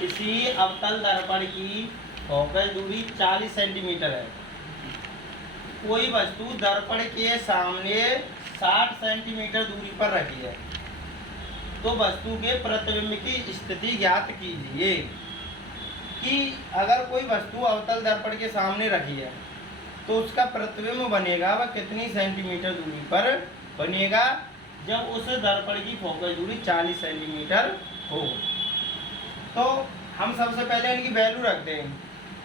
किसी अवतल दर्पण की फोकस दूरी 40 सेंटीमीटर है। कोई वस्तु दर्पण के सामने 60 सेंटीमीटर दूरी पर रखी है, तो वस्तु के प्रतिबिंब की स्थिति ज्ञात कीजिए। कि अगर कोई वस्तु अवतल दर्पण के सामने रखी है तो उसका प्रतिबिंब बनेगा वह कितनी सेंटीमीटर दूरी पर बनेगा, जब उस दर्पण की फोकस दूरी 40 सेंटीमीटर हो। तो हम सबसे पहले इनकी वैल्यू रखते हैं।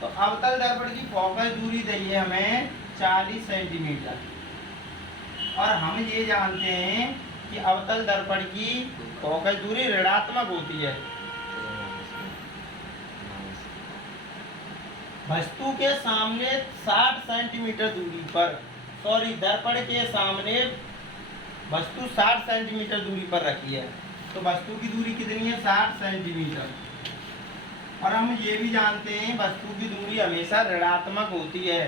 तो अवतल दर्पण की फोकस दूरी दी है हमें 40 सेंटीमीटर, और हम ये जानते हैं कि अवतल दर्पण की फोकस दूरी ऋणात्मक होती है। वस्तु के सामने 60 सेंटीमीटर दूरी पर, दर्पण के सामने वस्तु 60 सेंटीमीटर दूरी पर रखी है, तो वस्तु की दूरी कितनी है? 60 सेंटीमीटर। और हम ये भी जानते हैं वस्तु की दूरी हमेशा ऋणात्मक होती है।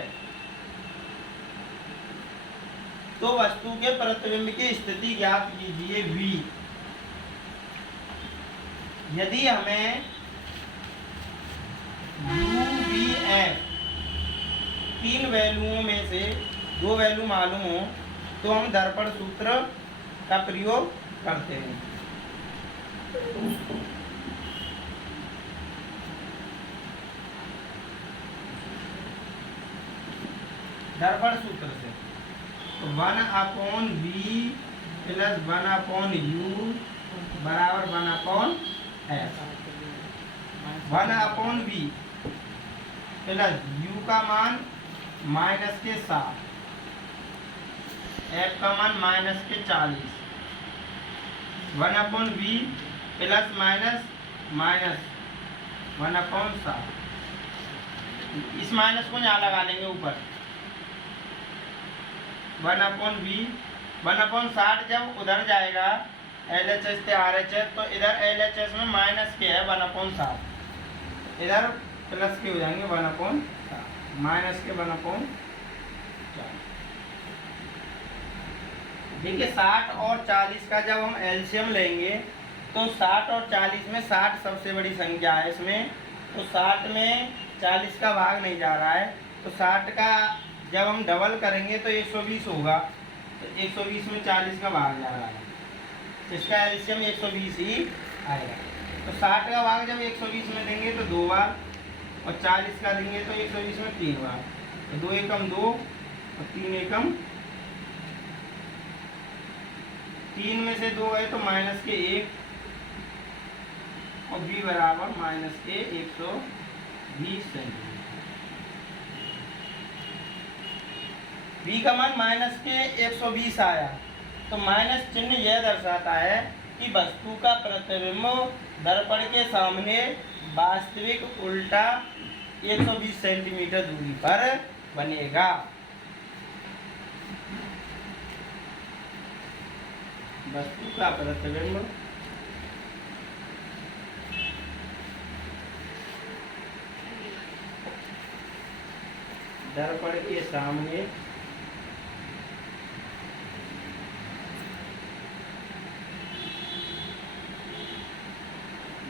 तो वस्तु के प्रतिबिंब की स्थिति ज्ञात कीजिए V। यदि हमें UVF तीन वैल्यूओं में से दो वैल्यू मालूम हो तो हम दर्पण सूत्र का प्रयोग करते हैं। दर्पण सूत्र से तो 1/V प्लस 1/U बराबर 1/F। 1/V प्लस U का मान माइनस के 7, F का मान माइनस के 40। 1/V plus minus minus 1/7। इस माइनस को यहाँ लगा लेंगे ऊपर। 1/V 1/60 जब उधर जाएगा LHS से RHS, तो इधर LHS में माइनस के है 1/60, इधर प्लस के हो जाएंगे 1/7, माइनस के 1/4। देखिए 60 और 40 का जब हम एलसीएम लेंगे तो 60 और 40 में 60 सबसे बड़ी संख्या है इसमें, तो 60 में 40 का भाग नहीं जा रहा है, तो 60 का जब हम डबल करेंगे तो 120 होगा, तो 120 में 40 का भाग जा रहा है, तो इसका एलसीएम 120 ही आएगा। तो 60 का भाग जब 120 में देंगे तो 2 बार, और 40 का देंगे तो 120 में 3 बार, तो 2 एकम 2 और 3 एकम 3 में से 2 है तो माइनस के 1, और V बराबर माइनस के 120 सेंटीमीटर। V का मान माइनस के 120 आया, तो माइनस चिन्ह यह दर्शाता है कि वस्तु का प्रतिबिंब दर्पण के सामने वास्तविक उल्टा 120 सेंटीमीटर दूरी पर बनेगा। वस्तु का प्रतिबिंब दर्पण के सामने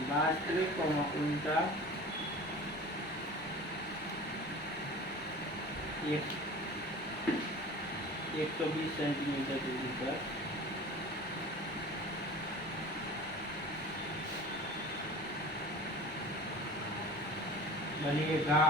वास्तविक उल्टा 120 सेंटीमीटर दूरी पर बनेगा।